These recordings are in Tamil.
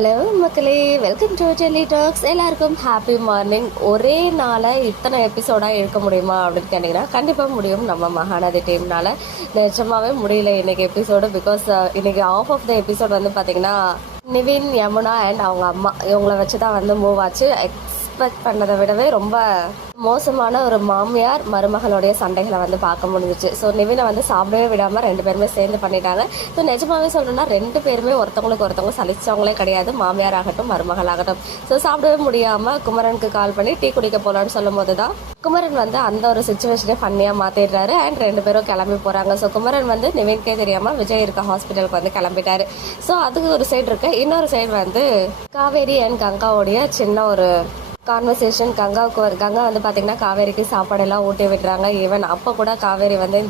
ஹலோ மக்களே, வெல்கம் டு டெல்லி டாக்ஸ். எல்லாருக்கும் ஹாப்பி மார்னிங். ஒரே நாளை இத்தனை எபிசோடாக எடுக்க முடியுமா அப்படின்னு கேட்டிங்கன்னா கண்டிப்பாக முடியும். நம்ம மகாநதி டீம்னால நிஜமாவே முடியல இன்னைக்கு எபிசோடு. பிகாஸ் இன்னைக்கு ஆஃப் ஆஃப் த எபிசோட் வந்து பார்த்திங்கன்னா நிவின், யமுனா அண்ட் அவங்க அம்மா இவங்கள வச்சு தான் வந்து மூவ் ஆச்சு. எக்ஸ்பெக்ட் பண்ணதை விடவே ரொம்ப மோசமான ஒரு மாமியார் மருமகளுடைய சண்டைகளை வந்து பார்க்க முடிஞ்சிச்சு. ஸோ நிவினை வந்து சாப்பிடவே விடாமல் ரெண்டு பேருமே சேர்ந்து பண்ணிட்டாங்க. ஸோ நிஜமாவே சொல்லணும்னா ரெண்டு பேருமே ஒருத்தவங்களுக்கு ஒருத்தவங்க சலிச்சவங்களே கிடையாது, மாமியார் ஆகட்டும் மருமகள் ஆகட்டும். ஸோ சாப்பிடவே முடியாமல் குமரனுக்கு கால் பண்ணி டீ குடிக்க போகலான்னு சொல்லும் போது தான் குமரன் வந்து அந்த ஒரு சுச்சுவேஷனே ஃபன்னியாக மாற்றிடுறாரு. அண்ட் ரெண்டு பேரும் கிளம்பி போகிறாங்க. ஸோ குமரன் வந்து நிவின்கே தெரியாமல் விஜய் இருக்க ஹாஸ்பிட்டலுக்கு வந்து கிளம்பிட்டாரு. ஸோ அதுக்கு ஒரு சைடு இருக்கு. இன்னொரு சைடு வந்து காவேரி அண்ட் கங்காவுடைய சின்ன ஒரு கான்வர்சேஷன். கங்கா வந்து பார்த்தீங்கன்னா காவேரிக்கு சாப்பாடெல்லாம் ஊட்டி விடுறாங்க. ஈவன் அப்போ கூட காவேரி வந்து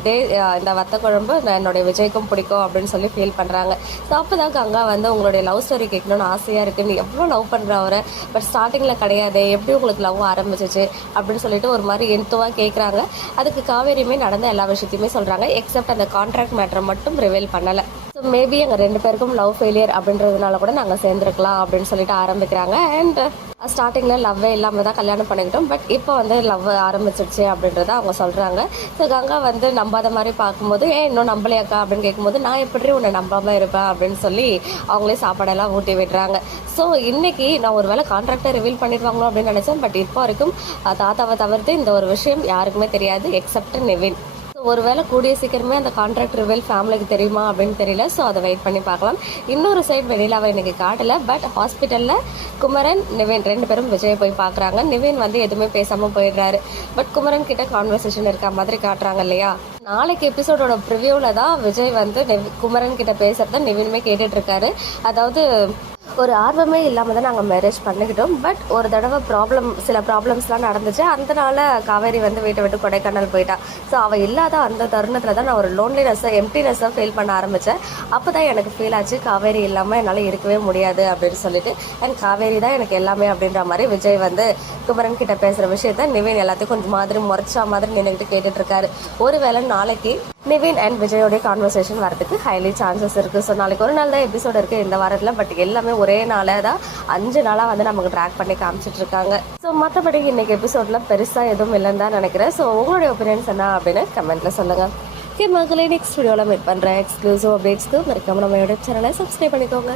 இந்த வத்த குழம்பு என்னுடைய விஜய்க்கும் பிடிக்கும் அப்படின்னு சொல்லி ஃபீல் பண்ணுறாங்க. ஸோ அப்போ தான் கங்கா வந்து உங்களுடைய லவ் ஸ்டோரி கேட்கணும்னு ஆசையாக இருக்குது, நீ எவ்வளோ லவ் பண்ணுற அவரை, பட் ஸ்டார்டிங்கில் கிடையாது, எப்படி உங்களுக்கு லவ் ஆரம்பிச்சிச்சு அப்படின்னு சொல்லிட்டு ஒரு மாதிரி எந்துவாக கேட்குறாங்க. அதுக்கு காவேரியுமே நடந்த எல்லா விஷயத்தையுமே சொல்கிறாங்க. எக்ஸப்ட் அந்த கான்ட்ராக்ட் மேட்டரை மட்டும் ரிவீல் பண்ணலை. ஸோ மேபி எங்கள் ரெண்டு பேருக்கும் லவ் ஃபெயிலியர் அப்படின்றதுனால கூட நாங்கள் சேர்ந்துருக்கலாம் அப்படின்னு சொல்லிட்டு ஆரம்பிக்கிறாங்க. அண்ட் ஸ்டார்டிங்கில் லவ்வே இல்லாமல் தான் கல்யாணம் பண்ணிக்கிட்டோம், பட் இப்போ வந்து லவ் ஆரம்பிச்சிருச்சு அப்படின்றத அவங்க சொல்கிறாங்க. ஸோ கங்கா வந்து நம்பாத மாதிரி பார்க்கும்போது இன்னும் நம்பலையாக்கா அப்படின்னு கேட்கும்போது நான் எப்படி உன்னை நம்பாமல் இருப்பேன் அப்படின்னு சொல்லி அவங்களே சாப்பாடெல்லாம் ஊட்டி விடுறாங்க. ஸோ இன்றைக்கி நான் ஒரு வேளை கான்ட்ராக்டை ரிவீல் பண்ணிடுவாங்களோ அப்படின்னு நினச்சேன். பட் இப்போ வரைக்கும் தாத்தாவை தவிர்த்து இந்த ஒரு விஷயம் யாருக்குமே தெரியாது எக்ஸப்ட் நிவின். ஒருவேளை கூடிய சீக்கிரமே அந்த கான்ட்ராக்ட் ரிவீல் ஃபேமிலிக்கு தெரியுமா அப்படின்னு தெரியல. ஸோ அதை வெயிட் பண்ணி பார்க்கலாம். இன்னொரு சைடு வெளியில் அவள் எனக்கு காட்டலை, பட் ஹாஸ்பிட்டலில் குமரன் நிவின் ரெண்டு பேரும் விஜயை போய் பார்க்குறாங்க. நிவின் வந்து எதுவுமே பேசாமல் போயிடுறாரு. பட் குமரன் கிட்ட கான்வர்சேஷன் இருக்க மாதிரி காட்டுறாங்க இல்லையா. நாளைக்கு எபிசோடோட ப்ரிவியூவில் தான் விஜய் வந்து குமரன் கிட்ட பேசுகிறத நிவினுமே கேட்டுட்ருக்காரு. அதாவது ஒரு ஆர்வமே இல்லாமல் தான் நாங்கள் மேரேஜ் பண்ணிக்கிட்டோம், பட் ஒரு தடவை சில ப்ராப்ளம்ஸ்லாம் நடந்துச்சு. அதனால காவேரி வந்து வீட்டை விட்டு கொடைக்கானல் போயிட்டா. ஸோ அவள் இல்லாத அந்த தருணத்தில் தான் நான் ஒரு எம்டினஸ்ஸை ஃபீல் பண்ண ஆரம்பித்தேன். அப்போ தான் எனக்கு ஃபீல் ஆச்சு காவேரி இல்லாமல் என்னால் இருக்கவே முடியாது அப்படின்னு சொல்லிட்டு. அண்ட் காவேரி தான் எனக்கு எல்லாமே அப்படின்ற மாதிரி விஜய் வந்து குமரன் கிட்ட பேசுகிற விஷயத்த நிவின் எல்லாத்தையும் கொஞ்சம் மாதிரி முறைச்சா மாதிரி நின்றுக்கிட்டு கேட்டுட்ருக்காரு. ஒருவேளை நாளைக்கு நிவின் அண்ட் விஜயோடைய கான்வர்சேஷன் வரதுக்கு ஹைலி சான்சஸ் இருக்குது. ஸோ நாளைக்கு ஒரு நாள் தான் எபிசோடு இருக்குது இந்த வாரத்தில், பட் எல்லாமே ஒரே நாளாக தான் 5 நாளாக வந்து நமக்கு ட்ராக் பண்ணி காமிச்சிட்ருக்காங்க. ஸோ மற்றபடி இன்னைக்கு எபிசோடில் பெருசாக எதுவும் இல்லைன்னு தான் நினைக்கிறேன். ஸோ உங்களுடைய ஒப்பீனியன்ஸ் என்ன அப்படின்னு கமெண்ட்டில் சொல்லுங்கள். ஓகே மக்களே, நெக்ஸ்ட் வீடியோவில் மீட் பண்ணுறேன். எக்ஸ்க்ளூசிவ் அப்டேட்ஸ்க்கு மறக்காம நம்ம யூடியூப் சேனலை சப்ஸ்கிரைப் பண்ணிக்கோங்க.